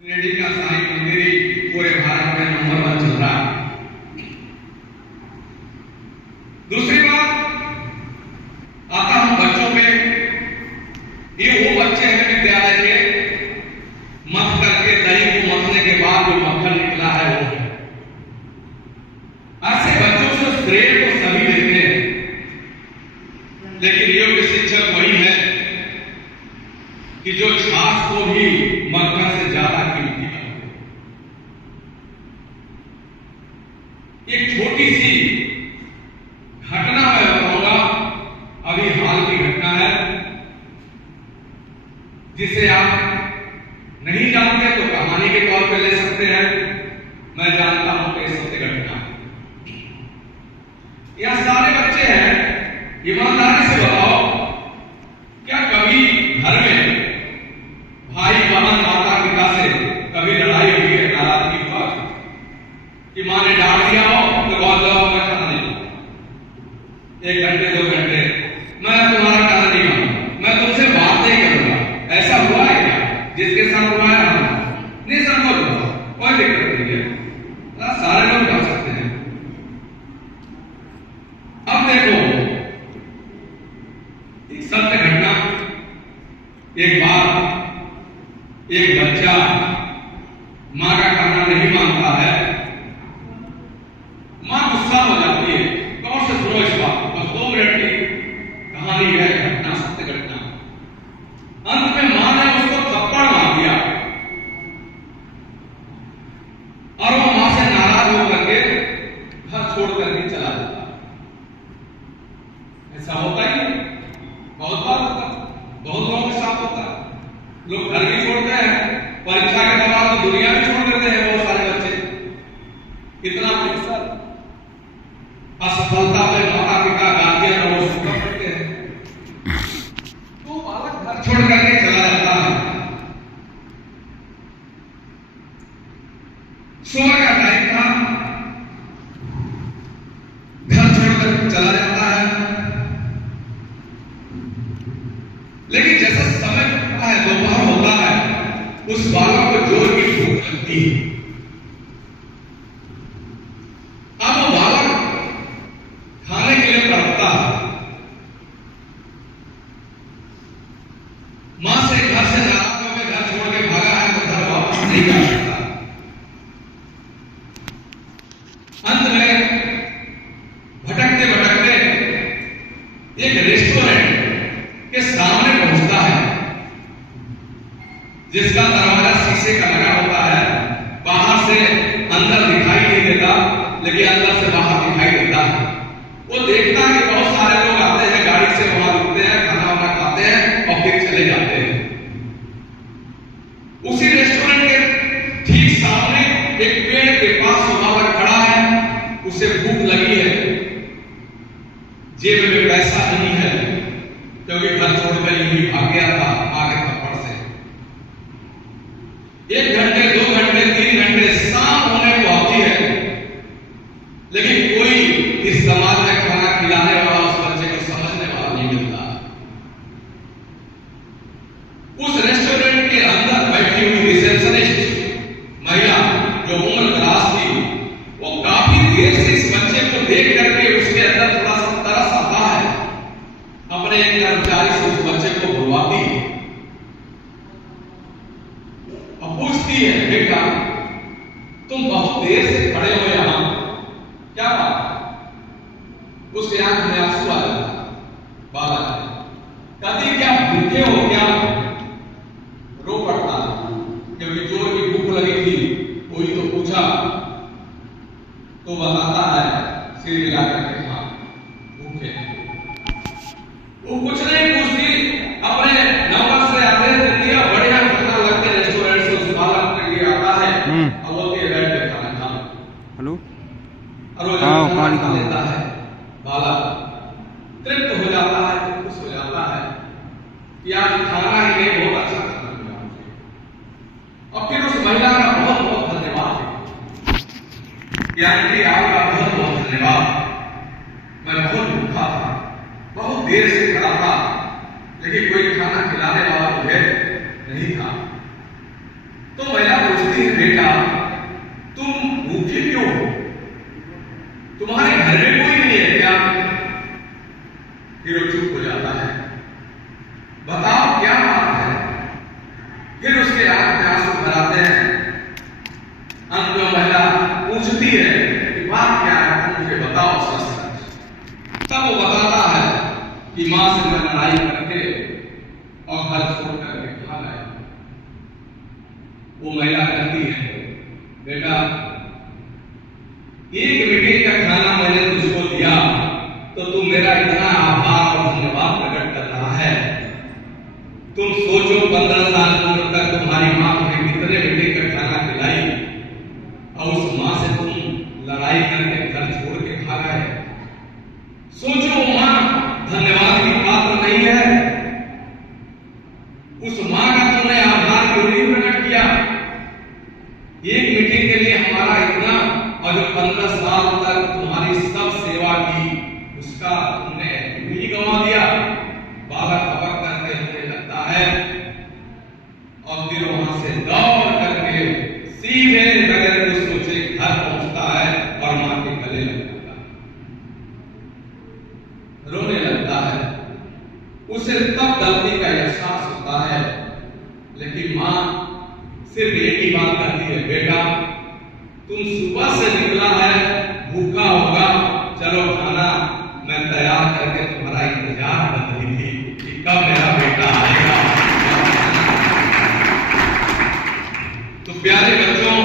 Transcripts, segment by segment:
श्रीहरि का साईं मंदिर ही पूरे भारत में नंबर 1 चल रहा है। दूसरी बात आता हूं बच्चों पे, ये वो बच्चे हैं विद्यालय के मथ करके दही को मथने के बाद जो मक्खन निकला है वो है। ऐसे बच्चों से श्रेय को सभी देते हैं, लेकिन योग्य शिक्षक वही है कि जो छाछ को भी मक्खन से ज्यादा कीमती है। एक छोटी सी घटना मैं बताऊंगा, अभी हाल की घटना है, जिसे आप नहीं जानते तो कहानी के तौर पर ले सकते हैं। मैं जानता हूं कि सत्य घटना है। यहां सारे बच्चे हैं, ईमानदारी से बताओ, क्या कभी घर में भाई बहन माता पिता से कभी लड़ाई हुई है, नाराजगी हुआ कि मां ने डांट दिया हो तो बहुत जवाब मैं खाना नहीं खाऊंगा, 1 घंटे 2 घंटे मैं तुम्हारा खाना नहीं खाऊंगा, मैं तुमसे बात नहीं करूंगा। ऐसा हुआ है क्या? जिसके साथ हुआ है नहीं संभव हुआ, कोई दिक्कत नहीं है, सारे लोग जा सकते हैं। अब देखो एक सत्य घटना, एक बार एक बच्चा मां का खाना नहीं मांगता है, मां गुस्सा हो जाती है। कौन से सुनो इस बात, बस 2 मिनट की कहानी है, घटना सत्य घटना। अंत में मां ने उसको थप्पड़ मार दिया और वो मां से नाराज होकर के घर छोड़ करके चला जाता। ऐसा होता ही बहुत बार होता, बहुत लोगों के साथ होता है। लोग घर भी छोड़ते हैं, परीक्षा के दौरान तो दुनिया भी छोड़ देते हैं बहुत सारे बच्चे। कितना प्रतिशत असफलता में माता पिता गार्जियन और शिक्षक करते हैं, तो बालक घर छोड़ करके चला जाता है। सुबह का टाइम था, घर छोड़कर चला जाता है, लेकिन जैसा समय है, दोपहर होता है, उस बालक को जोर की भूख लगती है। अब वो बालक खाने के लिए तड़पता है, मां से घर से नाराज होकर घर छोड़ के भागा है तो घर वापस नहीं जा सकता। अंत में भटकते भटकते एक रेस्टोरेंट के सामने पहुंचता है, जिसका दरवाजा शीशे का लगा होता है। बाहर से अंदर दिखाई नहीं देता, लेकिन अंदर से बाहर दिखाई देता है। वो देखता है कि बहुत सारे लोग आते हैं, गाड़ी से वहां रुकते हैं, खाना वाना खाते हैं और फिर चले जाते हैं। उसी रेस्टोरेंट के ठीक सामने एक पेड़ के पास बालक खड़ा है, उसे भूख लगी है, जेब में पैसा नहीं है, क्योंकि घर छोड़कर यूं ही भाग गया था आगे थप्पड़ से। 1 घंटे 2 घंटे 3 घंटे शाम होने को आती है, लेकिन कोई इस समाज में खाना खिलाने वाला उस बच्चे को समझने वाला नहीं मिलता। उस रेस्टोरेंट के अंदर बैठी हुई रिसेप्शनिस्ट महिला जो उम्र दराज थी, वो काफी देर से इस बच्चे को देख करके उसके अंदर थोड़ा सा तरस आता है, अपने एक कर्मचारी से उस बच्चे को बुलवाती है और पूछती है, बेटा तुम बहुत देर से खड़े हो यहां, क्या बात है? उसके आंख में आंसू आ जाता। बालक कहती क्या भूखे हो क्या? रो पड़ता, क्योंकि जोर की भूख लगी थी। कोई तो पूछा तो बताता है सिर हिला करके, हाँ भूखे। वो कुछ नहीं पूछती, अपने नौकर से आदेश देती है, बढ़िया खाना लगते रेस्टोरेंट से उस बालक के लिए आता है और बोलती है बैठ के खाना खा। हेलो, पानी खा लेता है। बालक तृप्त हो जाता है, खुश हो जाता है कि आज खाना ही नहीं, बहुत अच्छा खाना मिला मुझे। और फिर उस महिला का बहुत बहुत धन्यवाद, यानी आपका बहुत बहुत धन्यवाद। मैं बहुत भूखा था, बहुत देर से खड़ा था, लेकिन कोई खाना खिलाने वाला मुझे नहीं था। तो महिला पूछती है, बेटा तुम भूखे क्यों हो? तुम्हारे घर में कोई नहीं है क्या? फिर वो चुप हो जाता है। बताओ क्या बात है? फिर उसके आंख में आंसू भर आते हैं। अंत में महिला पूछती है कि बात क्या है, तुम मुझे बताओ सच। तब वो बताता है कि मां से मैं लड़ाई करके और घर छोड़ करके खा गया। वो महिला कहती है, बेटा एक मिनट का खाना मैंने तुझको दिया तो तू मेरा इतना आभार और धन्यवाद प्रकट कर रहा है। तुम सोचो 15 साल की उम्र तक तुम्हारी मां तुम्हें कितने मिनट का खाना खिलाई और उस मां से तुम लड़ाई करके घर छोड़ के खा गए। सोचो मां धन्यवाद की पात्र नहीं है? उस मां का तुमने आभार क्यों नहीं प्रकट किया? एक मीटिंग के लिए हमारा इतना, और जो 15 साल तक तुम्हारी सब सेवा की उसका तुमने नहीं गंवा दिया। बालक खबर करके मुझे लगता है और फिर वहां से दौड़ करके सीधे बगैर कुछ सोचे घर पहुंचता है और मां के गले लग जाता है, रोने लगता है। उसे तब गलती का एहसास होता है, लेकिन मां सिर्फ एक ही बात कहती है, बेटा तुम सुबह से निकला है, भूखा होगा, चलो खाना मैं तैयार करके तुम्हारा इंतजार कर रही थी कि कब मेरा बेटा आएगा। तो प्यारे बच्चों,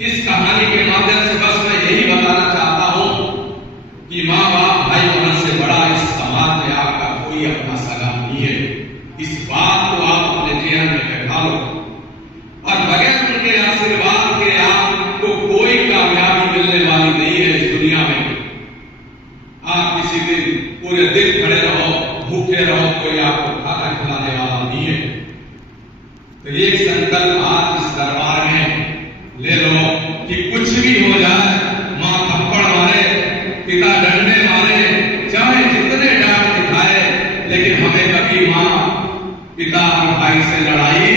इस कहानी के माध्यम से बस मैं यही बताना चाहता हूं कि माँ बाप भाई बहन से बड़ा इस समाज में आपका कोई अपना सगा नहीं है। इस बात को आप अपने जीवन में बैठा लो और बगैर उनके आशीर्वाद के आपको कोई कामयाबी मिलने वाली नहीं है इस दुनिया में। आप किसी दिन पूरे दिन खड़े रहो, भूखे रहो, कोई आपको खाना खिलाने वाला नहीं है। तो एक संकल्प आज इस दरबार में ले लो कि कुछ भी हो जाए, मां थप्पड़ मारे, पिता डंडे मारे, चाहे जितने डांट दिखाए, लेकिन हमें कभी मां पिता और भाई से लड़ाई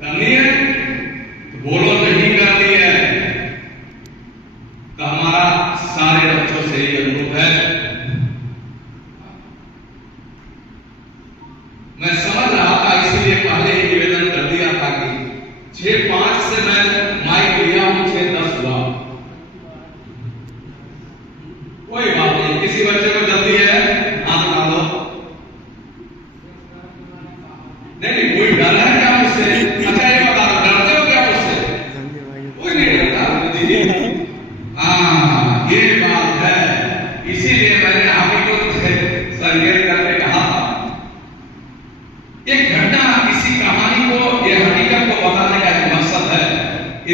करनी है तो बोलो नहीं करनी है। तो हमारा सारे बच्चों से ये अनुरोध है। मैं समझ रहा था, इसीलिए पहले ही निवेदन कर दिया था कि 6:05 से मैं माइक लिया हूं, 6:10 हुआ। कोई बात नहीं, किसी बच्चे को जल्दी है हाथ उठा दो। नहीं, कोई डर है क्या मुझसे? अच्छा ये बता दो, डरते हो क्या मुझसे? कोई नहीं डरता दीदी। हाँ, ये बात है, इसीलिए मैंने आप ही को संकेत करके कहा था। एक घटना, किसी कहानी को, यह हकीकत को बताने का एक मकसद है।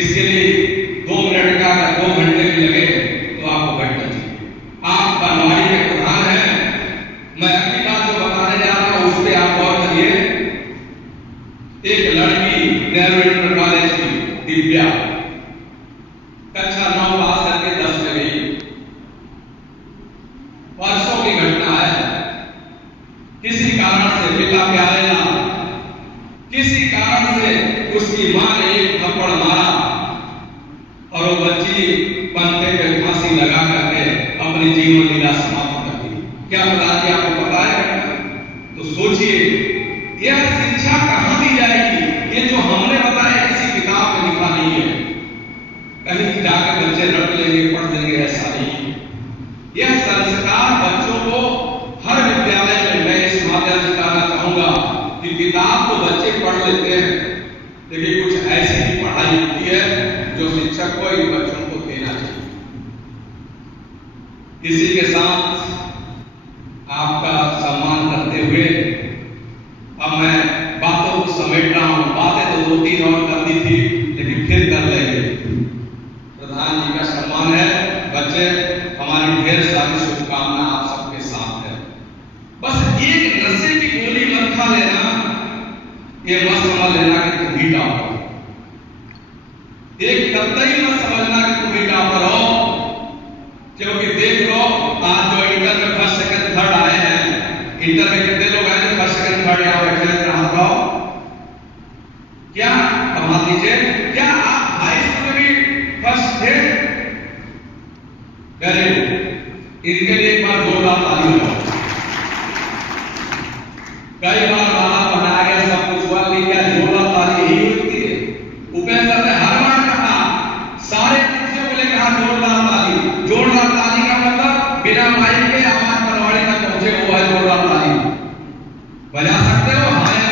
इसके लिए 2 मिनट का या 2 घंटे भी लगे तो आपको बैठना चाहिए। आप बनवाड़ी के प्रधान हैं, मैं अपनी बात जो बताने जा रहा हूं उस पर आप गौर करिए। एक लड़की नेहरू इंटर कॉलेज की दिव्या कक्षा 9 पास करके 10 में गई। परसों की घटना है। किसी कारण से पिता प्यारे ना, किसी कारण से उसकी मां ने एक थप्पड़ मारा और वो बच्ची पंखे पे फांसी लगा करके अपनी जीवन लीला समाप्त कर दी। क्या बता दिया आपको पता है? तो सोचिए यह शिक्षा कहां दी जाएगी? ये जो हमने बताया किसी किताब में लिखा नहीं है, कहीं जाकर बच्चे रट लेंगे, पढ़ देंगे, ऐसा नहीं। यह संस्कार बच्चों को हर विद्यालय में मैं इस माध्यम से कहना चाहूंगा कि किताब तो बच्चे पढ़ लेते हैं, लेकिन कुछ ऐसी भी पढ़ाई होती है जो शिक्षक को इन बच्चों को देना चाहिए। इसी के साथ आपका सम्मान करते हुए अब मैं बातों को समेट रहा हूं। बातें तो 2-3 और करनी थी, लेकिन फिर कर लेंगे। प्रधान जी का सम्मान है। बच्चे, हमारी ढेर सारी शुभकामना आप सबके साथ है। बस एक नशे की गोली मत खा लेना, ये मत समझ लेना कि तुम ही टॉपर हो। एक कतई मत समझना कि तुम ही टॉपर हो, क्योंकि देख लो आज जो इंटर में फर्स्ट सेकंड थर्ड आए हैं, इंटर में कितने लोग आए थे फर्स्ट सेकंड थर्ड? यहाँ बैठे हाथ लगाओ। क्या कमाल लीजिए। क्या आप हाई स्कूल में भी फर्स्ट थे? वेरी गुड, इनके लिए एक बार जोरदार ताली हो। कई बार बाहर बनाया गया, सब कुछ हुआ, लेकिन क्या जोरदार ताली यही होती है? उपेंद्र सर ने हर बार कहा, सारे बच्चों को लेकर कहा जोरदार ताली। जोरदार ताली का मतलब बिना माइक के आवाज परवाड़ी तक पहुंचे, वो है जोरदार ताली। बजा सकते हो? हाँ या ना?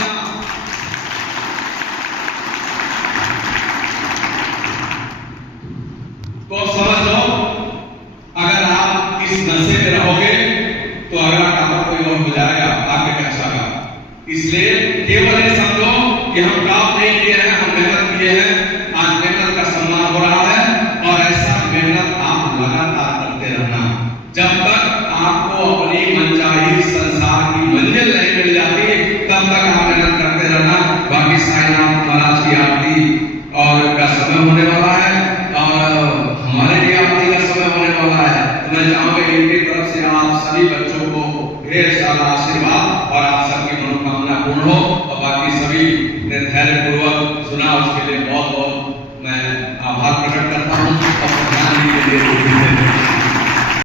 तो समझ लो, अगर आप इस नशे में रहोगे तो अगला काम कोई और हो जाएगा, आगे का अच्छा का। इसलिए केवल ये समझो कि हम काम नहीं किए हैं, हम मेहनत किए हैं। आज मेहनत का सम्मान हो रहा है, और ऐसा मेहनत आप लगातार करते रहना। जब तक आपको अपनी मनचाही संसार की मंजिल नहीं मिल जाती, तब तक आप मेहनत करते रहना। बाकी साईनाथ महाराज की आरती और का समय होने वाला है, और हमारे भी आरती का समय होने वाला है। तो मैं चाहूंगा इनकी तरफ से आप सभी बच्चों को ढेर सारा आशीर्वाद और आप सबकी मनोकामना पूर्ण हो, और बाकी सभी ने धैर्यपूर्वक सुना, उसके लिए बहुत बहुत मैं आभार प्रकट करता हूँ और ध्यान के लिए